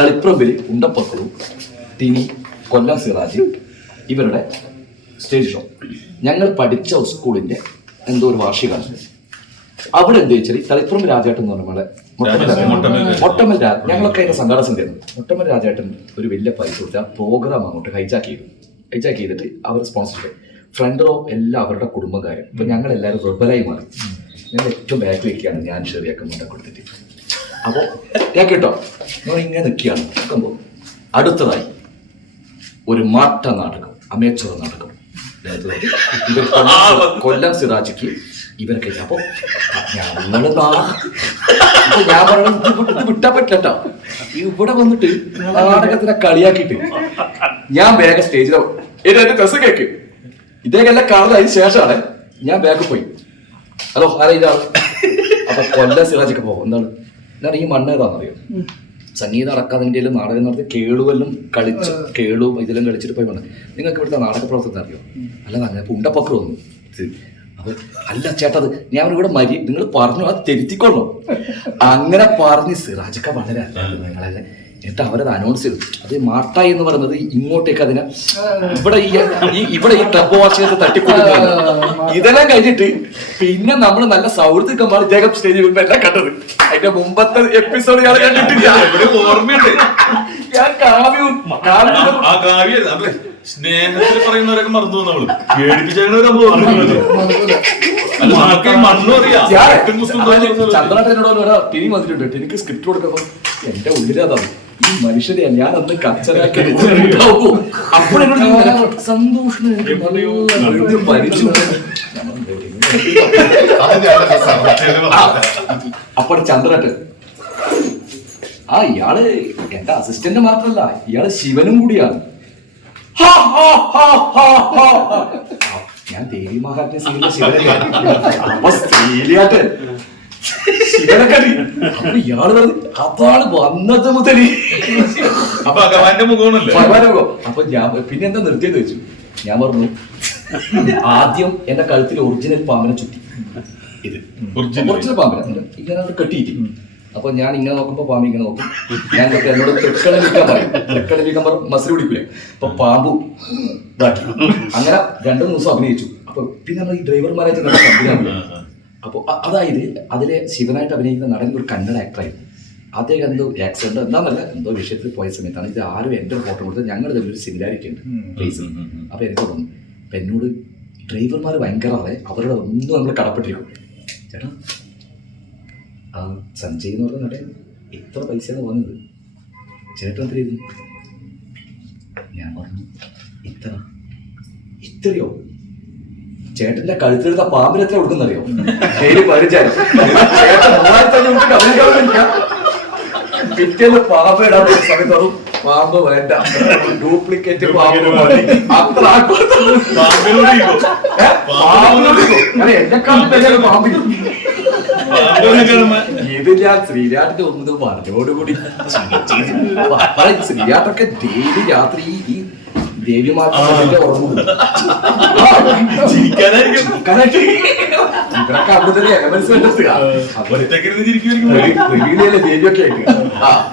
തളിപ്പറമ്പിൽ ഉണ്ടപ്പക്കളും തിനി കൊല്ലം സിറാജ് ഇവരുടെ stage show ഞങ്ങൾ പഠിച്ച സ്കൂളിന്റെ എന്തോ ഒരു വാർഷികമാണ് അവിടെ എന്ത് വെച്ചാൽ തളിപ്പുറം രാജേട്ടൻ എന്ന് പറഞ്ഞ മൊട്ടമ്മൽ രാജ ഞങ്ങളൊക്കെ അതിന്റെ സംഘാടന സമിതിയാണ് മൊട്ടമ്മൽ രാജേട്ടൻ ഒരു വലിയ പൈസ കൊടുത്താൽ പ്രോഗ്രാം അങ്ങോട്ട് ഹൈജാക്ക് ചെയ്തു. ഹൈജാക്ക് ചെയ്തിട്ട് അവർ സ്പോൺസർ ചെയ്തു. ഫ്രണ്ടറോ എല്ലാം അവരുടെ കുടുംബക്കാരും. ഇപ്പൊ ഞങ്ങൾ എല്ലാവരും റിബലായി മാറി. ഞങ്ങൾ ഏറ്റവും ബാക്കിലേക്കാണ് ഞാൻ ചെറിയ അക്കം കൊടുത്തിട്ട്. അപ്പോൾ ഞാൻ കേട്ടോ നമ്മൾ ഇങ്ങനെ നിൽക്കുകയാണ്. നിൽക്കുമ്പോൾ അടുത്തതായി ഒരു മാട്ട നാടകം അമേച്ചർ നാടകം. കൊല്ലം- സിറാജിക്ക് ഇവരൊക്കെ അപ്പൊ ഞങ്ങൾ ഞാൻ പറഞ്ഞു ഇത് വിട്ടാ പറ്റില്ലട്ടോ. ഇവിടെ വന്നിട്ട് നാടകത്തിനെ കളിയാക്കിയിട്ട് ഞാൻ വേഗം സ്റ്റേജിൽ എന്റെ ഡ്രസ് കേക്ക്. ഇതേക്കെല്ലാം കാണുന്നത് അതിന് ശേഷമാണ് ഞാൻ ബാക്ക് പോയി. ഹലോ ആരാ ഇതാണ് അപ്പൊ കൊല്ലം സിറാജൊക്കെ പോകും എന്താണ്? എന്താണ് ഈ മണ്ണ് ഏതാണെന്നറിയോ? സംഗീതം അക്കാദമിയിലും നാടകം നടത്തി കേളുവെല്ലാം കളിച്ച് കേളും ഇതിലും കളിച്ചിട്ട് പോയി വേണം നിങ്ങൾക്ക് ഇവിടുത്തെ നാടക പ്രവർത്തനം അറിയോ? അല്ല അങ്ങനെ ഉണ്ടപ്പക്രം വന്നു. അപ്പോൾ അപ്പൊ അല്ല ചേട്ടാ അത് ഞാൻ ഇവിടെ മരി നിങ്ങൾ പറഞ്ഞു അത് തിരുത്തിക്കൊള്ളു. അങ്ങനെ പറഞ്ഞ് സിറാജൊക്കെ വളരെ അല്ലാതെ നിങ്ങളല്ലേ? എന്നിട്ട് അവരത് അനൗൺസ് ചെയ്തു. അത് മാർത്ത എന്ന് പറയുന്നത് ഇങ്ങോട്ടേക്ക് അതിനെ ഇവിടെ ഈ ഇവിടെ ഈ ക്ലബ് വാർഷികത്തെ തട്ടിപ്പോ ഇതെല്ലാം കഴിഞ്ഞിട്ട് പിന്നെ നമ്മൾ നല്ല സൗഹൃദ കമ്പാണ് ഇദ്ദേഹം സ്റ്റേജിൽ എല്ലാം കണ്ടത്. അതിന്റെ മുമ്പത്തെ എപ്പിസോഡ് ഞാൻ കണ്ടിട്ടില്ല. ഓർമ്മയുണ്ട്. ഞാൻ കാവ്യവും കാവ്യ സ്നേഹത്തിൽ പറയുന്നവരൊക്കെ മറന്നു പോകും നമ്മൾ പേടിപ്പിച്ചവരെ നമ്മൾ ഓർമ്മിക്കുന്നത് അല്ല നമുക്ക് ഈ മണ്ണും അറിയാം. തെക്കും കുത്തും തോന്നുന്നത് ചന്ദ്രനോട് ഒരാ ടിനി വന്നിട്ടുണ്ട് എനിക്ക് സ്ക്രിപ്റ്റ് കൊടുക്കുമ്പോ എന്റെ ഉള്ളിലതാണ് ഈ മനുഷ്യരെ ഞാൻ അന്ന് കച്ചറാക്കി സന്തോഷം അപ്പോൾ ചന്ദ്രട്ട് ആ ഇയാൾ എന്റെ അസിസ്റ്റന്റ് മാത്രല്ല ഇയാൾ ശിവനും കൂടിയാണ്. ഞാൻ ദേവി മഹാത്മ്യ സീരിയലിലെ ശിവനൊക്കെ അപ്പൊ സ്ത്രീലിയായിട്ട് ശിവനൊക്കെ അപ്പൊ ഇയാൾ പറഞ്ഞു അതാണ് വന്നത് മുതൽ അപ്പൊ ഭഗവാന്റെ മുഖമാണല്ലോ. ഭഗവാന്റെ മുഖം. അപ്പൊ ഞാൻ പിന്നെ എന്താ നിർത്തിയത് വെച്ചു ഞാൻ പറഞ്ഞു ആദ്യം എന്റെ കഴുത്തിൽ ഒറിജിനൽ പാമ്പിനെ ചുറ്റി. ഇത്. ഒറിജിനൽ പാമ്പിനെ. ഇങ്ങനെ കെട്ടിയിട്ട്. അപ്പൊ ഞാൻ ഇങ്ങനെ നോക്കുമ്പോ പാമ്പ് ഇങ്ങനെ നോക്കും. ഞാൻ എന്നോട് തൃക്കടലിക്കാൻ പറയും. തൃക്കടലിക്കാൻ പറയും മസിൽ പിടിക്കൂലേ. അപ്പൊ പാമ്പു ഇതാക്കി. അങ്ങനെ രണ്ടു ദിവസം അഭിനയിച്ചു. അപ്പൊ പിന്നെ നമ്മൾ ഈ ഡ്രൈവർമാരെ നല്ല അപ്പോൾ അപ്പൊ അതായത് അതിലെ ശിവനായിട്ട് അഭിനയിക്കുന്ന നടൻ ഒരു കന്നഡ ആക്ടറായിരുന്നു അദ്ദേഹം എന്തോ ആക്സിഡന്റ് എന്താന്നല്ല എന്തോ വിഷയത്തിൽ പോയ സമയത്താണ്. ഇത് ആരും എന്റെ ഫോട്ടോ കൊടുത്ത് ഞങ്ങൾ തമ്മിൽ ഒരു സിമിലാരിറ്റി ഉണ്ട്. പ്ലേസ് അപ്പൊ എനിക്ക് തോന്നുന്നു. അപ്പൊ എന്നോട് ഡ്രൈവർമാർ ഭയങ്കരമാണ് അവരുടെ ഒന്നും നമ്മൾ കടപ്പെട്ടിരിക്കും ചേട്ടാ ആ സഞ്ജയ് എന്ന് പറഞ്ഞ നടൻ ഇത്ര പൈസയാണ് വന്നത് ചേട്ടൻ എത്ര ചെയ്തു? ഞാൻ പറഞ്ഞു ഇത്ര. ഇത്രയോ? ചേട്ടന്റെ കഴുത്തിലെടുത്ത പാമ്പിന് എത്ര കൊടുക്കുന്നറിയോ? പേര് പരിചയം പിറ്റേന്ന് പാമ്പ് ഇടാൻ സമയത്ത് അതും പാമ്പ് വേണ്ട. ഡ്യൂപ്ലിക്കേറ്റ് പാമ്പ് അത്ര. പാമ്പിനോട്? പാമ്പിനോട് എന്നെക്കാളും പാമ്പിന് ഇത് ഞാൻ ശ്രീരാട്ടിന്റെ ഒന്ന് പറഞ്ഞോടുകൂടി ശ്രീരാട്ടൊക്കെ ഡെയിലി രാത്രി ഈ ദേവി ഉറങ്ങുന്നു ചിരിക്കാനായിരിക്കും. ഇവരൊക്കെ അവിടെ തന്നെ എലമെന്റ്സ് കണ്ടെത്തുക ഒറ്റക്കിരുന്ന് ചിരിക്കുമായിരിക്കും. ദേവിയൊക്കെ ആയിട്ട്?